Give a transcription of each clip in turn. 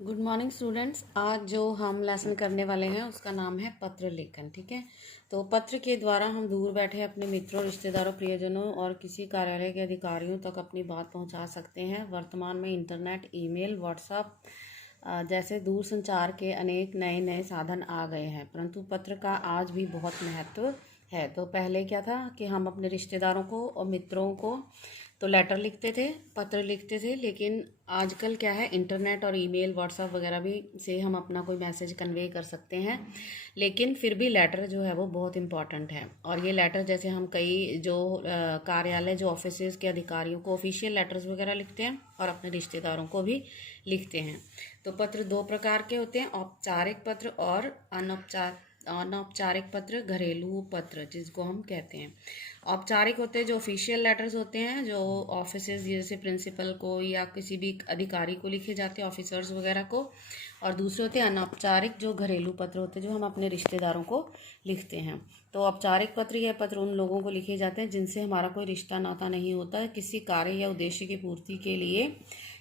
Good morning students. आज जो हम लेसन करने वाले हैं उसका नाम है पत्र लेखन। ठीक है, तो पत्र के द्वारा हम दूर बैठे अपने मित्रों, रिश्तेदारों, प्रियजनों और किसी कार्यालय के अधिकारियों तक अपनी बात पहुंचा सकते हैं। वर्तमान में इंटरनेट, ईमेल, व्हाट्सएप जैसे दूर संचार के अनेक नए नए साधन आ गए हैं, परंतु पत्र का आज भी बहुत महत्व है। तो पहले क्या था कि हम अपने रिश्तेदारों को और मित्रों को तो लेटर लिखते थे, पत्र लिखते थे, लेकिन आजकल क्या है, इंटरनेट और ईमेल, व्हाट्सएप वगैरह भी से हम अपना कोई मैसेज कन्वे कर सकते हैं। लेकिन फिर भी लेटर जो है वो बहुत इम्पॉर्टेंट है। और ये लेटर जैसे हम कई जो कार्यालय, जो ऑफिसेज के अधिकारियों को ऑफिशियल लेटर्स वगैरह लिखते हैं और अपने रिश्तेदारों को भी लिखते हैं। तो पत्र दो प्रकार के होते हैं, औपचारिक पत्र और अनौपचारिक पत्र, घरेलू पत्र जिसको हम कहते हैं। औपचारिक होते हैं जो ऑफिशियल लेटर्स होते हैं, जो ऑफिसेज जैसे प्रिंसिपल को या किसी भी अधिकारी को लिखे जाते हैं, ऑफिसर्स वगैरह को। और दूसरे होते हैं अनौपचारिक, जो घरेलू पत्र होते हैं, जो हम अपने रिश्तेदारों को लिखते हैं। तो औपचारिक पत्र, यह पत्र उन लोगों को लिखे जाते हैं जिनसे हमारा कोई रिश्ता नाता नहीं होता, किसी कार्य या उद्देश्य की पूर्ति के लिए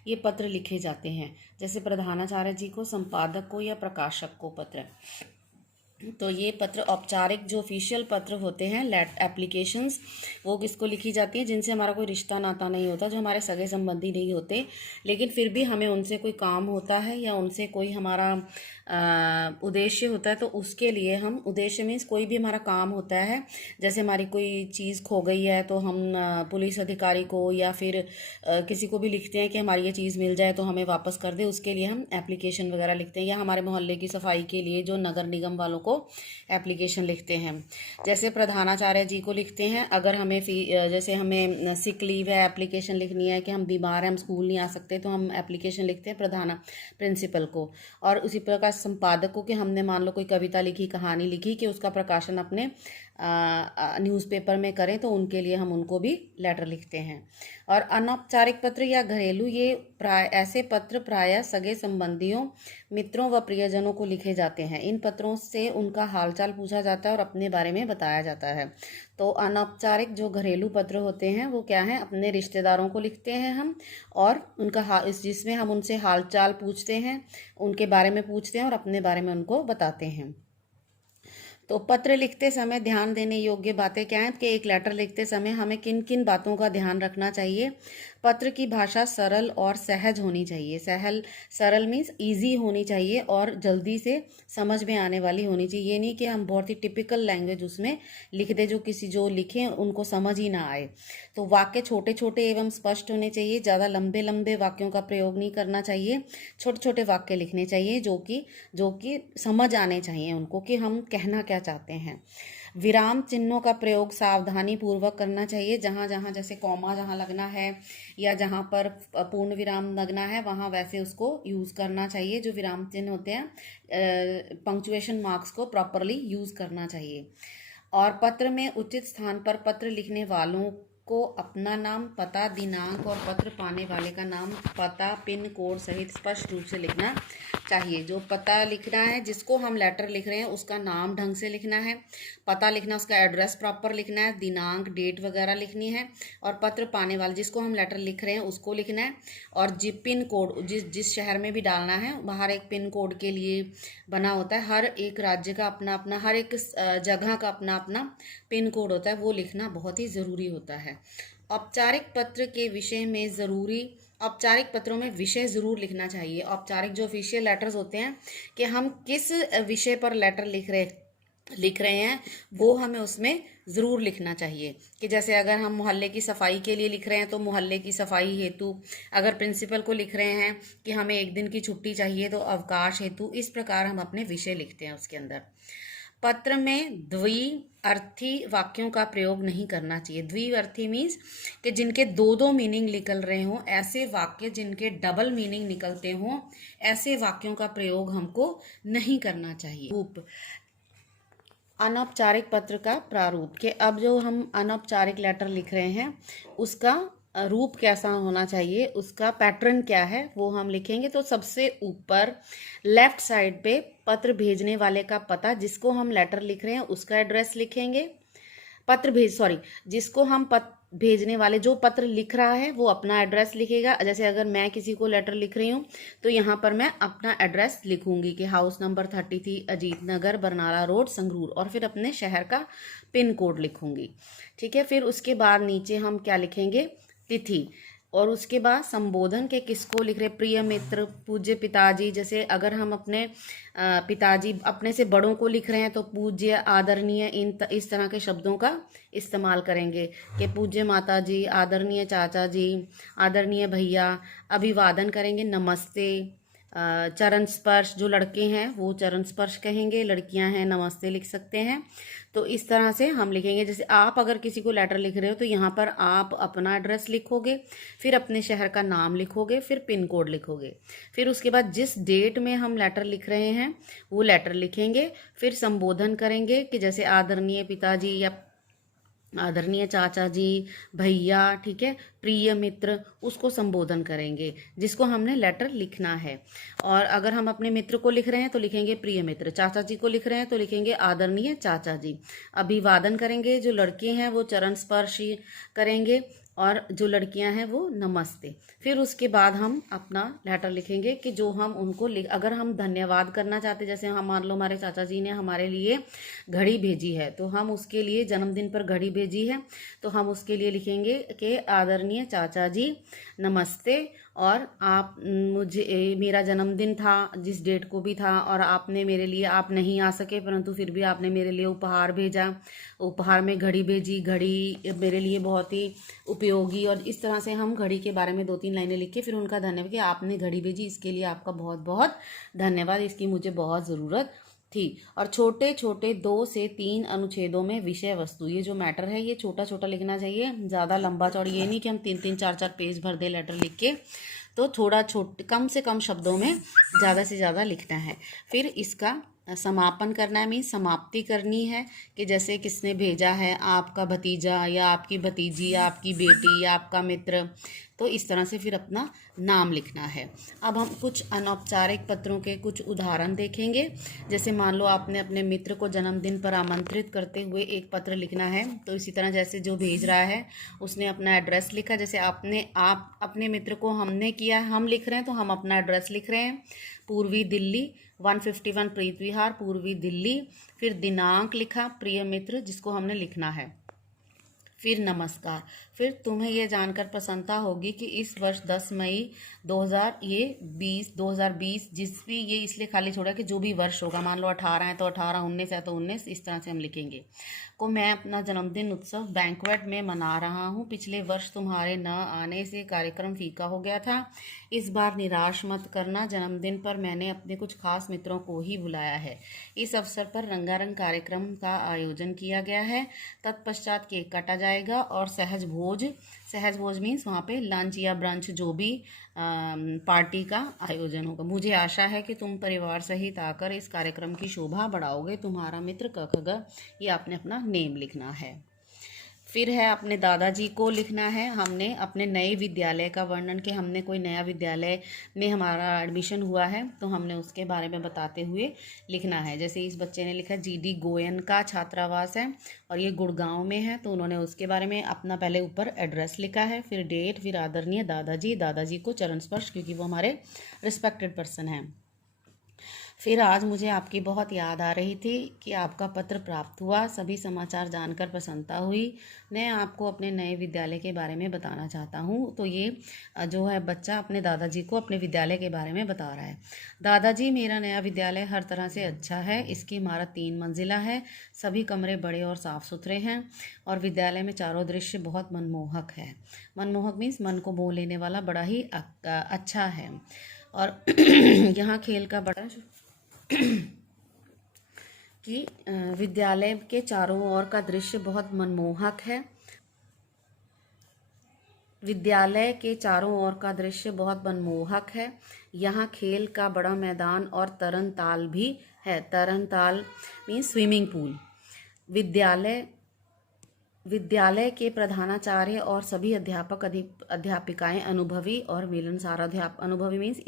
ये पत्र लिखे जाते हैं, जैसे प्रधानाचार्य जी को, संपादक को या प्रकाशक को पत्र। तो ये पत्र औपचारिक जो ऑफिशियल पत्र होते हैं, एप्लीकेशंस, वो किसको लिखी जाती है, जिनसे हमारा कोई रिश्ता नाता नहीं होता, जो हमारे सगे संबंधी नहीं होते, लेकिन फिर भी हमें उनसे कोई काम होता है या उनसे कोई हमारा उद्देश्य होता है। तो उसके लिए हम, उद्देश्य मीन्स कोई भी हमारा काम होता है, जैसे हमारी कोई चीज़ खो गई है तो हम पुलिस अधिकारी को या फिर किसी को भी लिखते हैं कि हमारी ये चीज़ मिल जाए तो हमें वापस कर दे, उसके लिए हम एप्लीकेशन वगैरह लिखते हैं। या हमारे मोहल्ले की सफाई के लिए जो नगर निगम वालों को एप्लीकेशन लिखते हैं, जैसे प्रधानाचार्य जी को लिखते हैं। अगर हमें जैसे हमें सिक लीव है, एप्लीकेशन लिखनी है कि हम बीमार हैं, हम स्कूल नहीं आ सकते, तो हम एप्लीकेशन लिखते हैं प्रिंसिपल को। और उसी प्रकार संपादक को, कि हमने मान लो कोई कविता लिखी, कहानी लिखी, कि उसका प्रकाशन अपने न्यूज़पेपर में करें, तो उनके लिए हम उनको भी लेटर लिखते हैं। और अनौपचारिक पत्र या घरेलू, ये ऐसे पत्र प्रायः सगे संबंधियों, मित्रों व प्रियजनों को लिखे जाते हैं। इन पत्रों से उनका हालचाल पूछा जाता है और अपने बारे में बताया जाता है। तो अनौपचारिक जो घरेलू पत्र होते हैं वो क्या है, अपने रिश्तेदारों को लिखते हैं हम, और उनका जिसमें हम उनसे हालचाल पूछते हैं, उनके बारे में पूछते हैं और अपने बारे में उनको बताते हैं। तो पत्र लिखते समय ध्यान देने योग्य बातें क्या हैं, कि एक लेटर लिखते समय हमें किन किन बातों का ध्यान रखना चाहिए। पत्र की भाषा सरल और सहज होनी चाहिए। सरल मीन्स इजी होनी चाहिए और जल्दी से समझ में आने वाली होनी चाहिए। ये नहीं कि हम बहुत ही टिपिकल लैंग्वेज उसमें लिख दे, जो लिखें उनको समझ ही ना आए। तो वाक्य छोटे छोटे एवं स्पष्ट होने चाहिए। ज़्यादा लंबे लंबे वाक्यों का प्रयोग नहीं करना चाहिए। छोटे छोटे वाक्य लिखने चाहिए जो कि समझ आने चाहिए उनको, कि हम कहना क्या चाहते हैं। विराम चिन्हों का प्रयोग सावधानी पूर्वक करना चाहिए। जहाँ जहाँ जैसे कॉमा जहाँ लगना है या जहाँ पर पूर्ण विराम लगना है, वहाँ वैसे उसको यूज़ करना चाहिए। जो विराम चिन्ह होते हैं, पंक्चुएशन मार्क्स को प्रॉपरली यूज़ करना चाहिए। और पत्र में उचित स्थान पर पत्र लिखने वालों को अपना नाम, पता, दिनांक और पत्र पाने वाले का नाम, पता, पिन कोड सहित स्पष्ट रूप से लिखना चाहिए। जो पता लिखना है, जिसको हम लेटर लिख रहे हैं, उसका नाम ढंग से लिखना है, पता लिखना, उसका एड्रेस प्रॉपर लिखना है, दिनांक, डेट वगैरह लिखनी है। और पत्र पाने वाले, जिसको हम लेटर लिख रहे हैं, उसको लिखना है। और पिन कोड जिस शहर में भी डालना है, बाहर एक पिन कोड के लिए बना होता है। हर एक राज्य का अपना अपना, हर एक जगह का अपना अपना पिन कोड होता है, वो लिखना बहुत ही ज़रूरी होता है। औपचारिक पत्र के विषय में औपचारिक पत्रों में विषय ज़रूर लिखना चाहिए। औपचारिक जो ऑफिशियल लेटर्स होते हैं, कि हम किस विषय पर लेटर लिख रहे हैं, वो हमें उसमें ज़रूर लिखना चाहिए। कि जैसे अगर हम मोहल्ले की सफाई के लिए लिख रहे हैं तो मोहल्ले की सफाई हेतु, अगर प्रिंसिपल को लिख रहे हैं कि हमें एक दिन की छुट्टी चाहिए तो अवकाश हेतु, इस प्रकार हम अपने विषय लिखते हैं उसके अंदर। पत्र में द्विअर्थी वाक्यों का प्रयोग नहीं करना चाहिए। द्विअर्थी मीन्स कि जिनके दो दो मीनिंग निकल रहे हों, ऐसे वाक्य जिनके डबल मीनिंग निकलते हों, ऐसे वाक्यों का प्रयोग हमको नहीं करना चाहिए। रूप, अनौपचारिक पत्र का प्रारूप, कि अब जो हम अनौपचारिक लेटर लिख रहे हैं उसका रूप कैसा होना चाहिए, उसका पैटर्न क्या है, वो हम लिखेंगे। तो सबसे ऊपर लेफ्ट साइड पे पत्र भेजने वाले का पता, जिसको हम लेटर लिख रहे हैं उसका एड्रेस लिखेंगे। जिसको हम भेजने वाले जो पत्र लिख रहा है वो अपना एड्रेस लिखेगा। जैसे अगर मैं किसी को लेटर लिख रही हूँ तो यहाँ पर मैं अपना एड्रेस लिखूंगी कि हाउस नंबर 33 अजीत नगर बरनाला रोड संगरूर, और फिर अपने शहर का पिन कोड लिखूंगी। ठीक है, फिर उसके बाद नीचे हम क्या लिखेंगे, तिथि, और उसके बाद संबोधन के किसको लिख रहे, प्रिय मित्र, पूज्य पिताजी। जैसे अगर हम अपने पिताजी अपने से बड़ों को लिख रहे हैं तो पूज्य, आदरणीय, इस तरह के शब्दों का इस्तेमाल करेंगे कि पूज्य माता जी, आदरणीय चाचा जी, आदरणीय भैया। अभिवादन करेंगे नमस्ते। चरण स्पर्श, जो लड़के हैं वो चरण स्पर्श कहेंगे, लड़कियां हैं नमस्ते लिख सकते हैं। तो इस तरह से हम लिखेंगे। जैसे आप अगर किसी को लेटर लिख रहे हो तो यहाँ पर आप अपना एड्रेस लिखोगे, फिर अपने शहर का नाम लिखोगे, फिर पिन कोड लिखोगे, फिर उसके बाद जिस डेट में हम लेटर लिख रहे हैं वो लेटर लिखेंगे, फिर संबोधन करेंगे कि जैसे आदरणीय पिताजी या आदरणीय चाचा जी, भैया, ठीक है, प्रिय मित्र, उसको संबोधन करेंगे जिसको हमने लेटर लिखना है। और अगर हम अपने मित्र को लिख रहे हैं तो लिखेंगे प्रिय मित्र, चाचा जी को लिख रहे हैं तो लिखेंगे आदरणीय चाचा जी। अभिवादन करेंगे, जो लड़के हैं वो चरण स्पर्श करेंगे और जो लड़कियां हैं वो नमस्ते। फिर उसके बाद हम अपना लेटर लिखेंगे कि जो हम उनको अगर हम धन्यवाद करना चाहते, जैसे हम मान लो हमारे चाचा जी ने हमारे लिए घड़ी भेजी है तो हम उसके लिए, जन्मदिन पर घड़ी भेजी है तो हम उसके लिए लिखेंगे कि आदरणीय चाचा जी नमस्ते, और आप मेरा जन्मदिन था जिस डेट को भी था और आपने मेरे लिए, आप नहीं आ सके परंतु फिर भी आपने मेरे लिए उपहार भेजा, उपहार में घड़ी भेजी, घड़ी मेरे लिए बहुत ही उपयोगी। और इस तरह से हम घड़ी के बारे में 2-3 लाइनें लिख के फिर उनका धन्यवाद कि आपने घड़ी भेजी, इसके लिए आपका बहुत बहुत धन्यवाद, इसकी मुझे बहुत ज़रूरत थी। और छोटे छोटे 2 से 3 अनुच्छेदों में विषय वस्तु, ये जो मैटर है ये छोटा छोटा लिखना चाहिए, ज़्यादा लंबा चौड़ा ये नहीं कि हम 3-3 4-4 पेज भर दे लेटर लिख के। तो थोड़ा कम से कम शब्दों में ज़्यादा से ज़्यादा लिखना है। फिर इसका समापन करना है, मीन समाप्ति करनी है कि जैसे किसने भेजा है, आपका भतीजा या आपकी भतीजी या आपकी बेटी या आपका मित्र, तो इस तरह से फिर अपना नाम लिखना है। अब हम कुछ अनौपचारिक पत्रों के कुछ उदाहरण देखेंगे। जैसे मान लो आपने अपने मित्र को जन्मदिन पर आमंत्रित करते हुए एक पत्र लिखना है, तो इसी तरह जैसे जो भेज रहा है उसने अपना एड्रेस लिखा, जैसे आप अपने मित्र को हमने किया, हम लिख रहे हैं तो हम अपना एड्रेस लिख रहे हैं, पूर्वी दिल्ली 151 प्रीत विहार, पूर्वी दिल्ली। फिर दिनांक लिखा, प्रिय मित्र, जिसको हमने लिखना है। फिर नमस्कार। फिर तुम्हें यह जानकर प्रसन्नता होगी कि इस वर्ष 10 मई 2020 जिस भी, ये इसलिए खाली छोड़ा कि जो भी वर्ष होगा, मान लो 18 है तो 18, 19 है तो 19, इस तरह से हम लिखेंगे, को मैं अपना जन्मदिन उत्सव बैंक्वेट में मना रहा हूँ। पिछले वर्ष तुम्हारे न आने से कार्यक्रम फीका हो गया था, इस बार निराश मत करना, जन्मदिन पर मैंने अपने कुछ खास मित्रों को ही बुलाया है। इस अवसर पर रंगारंग कार्यक्रम का आयोजन किया गया है, तत्पश्चात केक काटा जाएगा और सहज भोज मीन्स वहाँ पे लंच या ब्रंच जो भी पार्टी का आयोजन होगा। मुझे आशा है कि तुम परिवार सहित आकर इस कार्यक्रम की शोभा बढ़ाओगे। तुम्हारा मित्र कखग। ये आपने अपना नेम लिखना है। फिर है अपने दादाजी को लिखना है। हमने अपने नए विद्यालय का वर्णन, कि हमने कोई नया विद्यालय में हमारा एडमिशन हुआ है तो हमने उसके बारे में बताते हुए लिखना है। जैसे इस बच्चे ने लिखा GD गोयन का छात्रावास है और ये गुड़गांव में है, तो उन्होंने उसके बारे में अपना पहले ऊपर एड्रेस लिखा है, फिर डेट, फिर आदरणीय दादाजी को चरण स्पर्श, क्योंकि वो हमारे रिस्पेक्टेड पर्सन हैं। फिर आज मुझे आपकी बहुत याद आ रही थी कि आपका पत्र प्राप्त हुआ, सभी समाचार जानकर प्रसन्नता हुई। मैं आपको अपने नए विद्यालय के बारे में बताना चाहता हूँ। तो ये जो है बच्चा अपने दादाजी को अपने विद्यालय के बारे में बता रहा है। दादाजी, मेरा नया विद्यालय हर तरह से अच्छा है। इसकी इमारत 3 मंजिला है, सभी कमरे बड़े और साफ़ सुथरे हैं और विद्यालय में चारों दृश्य बहुत मनमोहक है। मनमोहक मीन्स मन को मोह लेने वाला, बड़ा ही अच्छा है। और यहाँ खेल का बड़ा कि विद्यालय के चारों ओर का दृश्य बहुत मनमोहक है। विद्यालय के चारों ओर का दृश्य बहुत मनमोहक है। यहाँ खेल का बड़ा मैदान और तरन ताल भी है। तरन ताल मीन्स स्विमिंग पूल। विद्यालय के प्रधानाचार्य और सभी अध्यापक अध्यापिकाएं अनुभवी और मिलनसार, अनुभवी मीन्स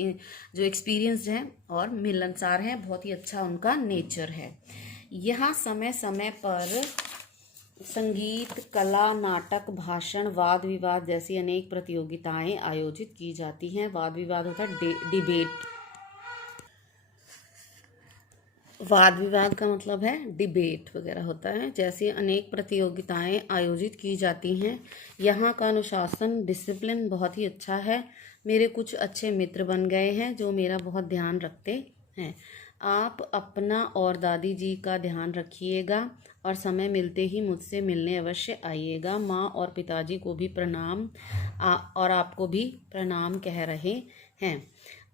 जो एक्सपीरियंस्ड हैं और मिलनसार हैं, बहुत ही अच्छा उनका नेचर है। यहाँ समय समय पर संगीत, कला, नाटक, भाषण, वाद विवाद जैसी अनेक प्रतियोगिताएं आयोजित की जाती हैं। वाद विवाद होता है डिबेट। वाद विवाद का मतलब है डिबेट वगैरह होता है। जैसे अनेक प्रतियोगिताएं आयोजित की जाती हैं। यहाँ का अनुशासन डिसिप्लिन बहुत ही अच्छा है। मेरे कुछ अच्छे मित्र बन गए हैं जो मेरा बहुत ध्यान रखते हैं। आप अपना और दादी जी का ध्यान रखिएगा और समय मिलते ही मुझसे मिलने अवश्य आइएगा। माँ और पिताजी को भी प्रणाम और आपको भी प्रणाम कह रहे हैं।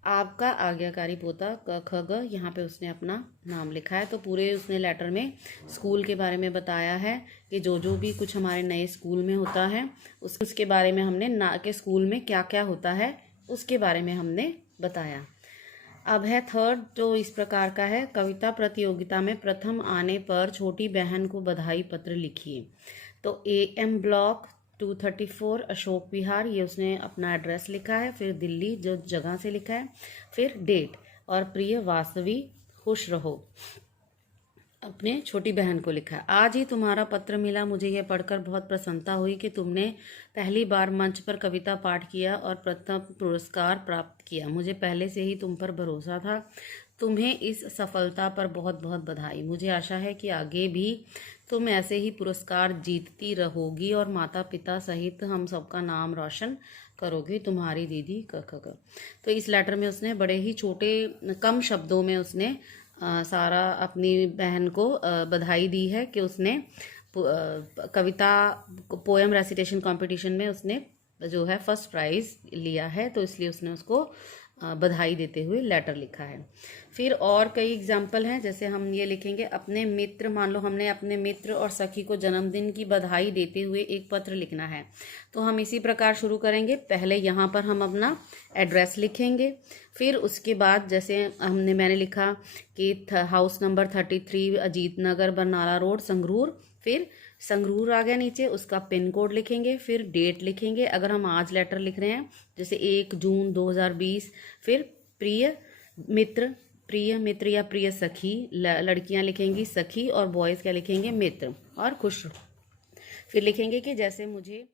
आपका आज्ञाकारी पोता क ख ग। यहाँ पे उसने अपना नाम लिखा है। तो पूरे उसने लेटर में स्कूल के बारे में बताया है कि जो भी कुछ हमारे नए स्कूल में होता है उसके बारे में हमने ना के स्कूल में क्या क्या होता है उसके बारे में हमने बताया। अब है थर्ड, जो इस प्रकार का है। कविता प्रतियोगिता में प्रथम आने पर छोटी बहन को बधाई पत्र लिखिए। तो AM ब्लॉक 234 अशोक विहार, ये उसने अपना एड्रेस लिखा है। फिर दिल्ली जो जगह से लिखा है। फिर डेट और प्रिय वासवी खुश रहो, अपने छोटी बहन को लिखा है। आज ही तुम्हारा पत्र मिला। मुझे यह पढ़कर बहुत प्रसन्नता हुई कि तुमने पहली बार मंच पर कविता पाठ किया और प्रथम पुरस्कार प्राप्त किया। मुझे पहले से ही तुम पर भरोसा था। तुम्हें इस सफलता पर बहुत बहुत बधाई। मुझे आशा है कि आगे भी तुम ऐसे ही पुरस्कार जीतती रहोगी और माता पिता सहित हम सबका नाम रोशन करोगी। तुम्हारी दीदी क। तो इस लेटर में उसने बड़े ही छोटे कम शब्दों में उसने सारा अपनी बहन को बधाई दी है कि उसने कविता पोएम रेसिटेशन कंपटीशन में उसने जो है फर्स्ट प्राइज़ लिया है। तो इसलिए उसने उसको बधाई देते हुए लेटर लिखा है। फिर और कई एग्जाम्पल हैं। जैसे हम ये लिखेंगे, अपने मित्र, मान लो हमने अपने मित्र और सखी को जन्मदिन की बधाई देते हुए एक पत्र लिखना है। तो हम इसी प्रकार शुरू करेंगे। पहले यहाँ पर हम अपना एड्रेस लिखेंगे। फिर उसके बाद जैसे मैंने लिखा कि हाउस नंबर 33 अजीत नगर बरनाला रोड संगरूर। फिर संगरूर आ गया नीचे, उसका पिन कोड लिखेंगे। फिर डेट लिखेंगे अगर हम आज लेटर लिख रहे हैं, जैसे 1 जून 2020। फिर प्रिय मित्र या प्रिय सखी, लड़कियां लिखेंगी सखी और बॉयज़ क्या लिखेंगे मित्र और खुश। फिर लिखेंगे कि जैसे मुझे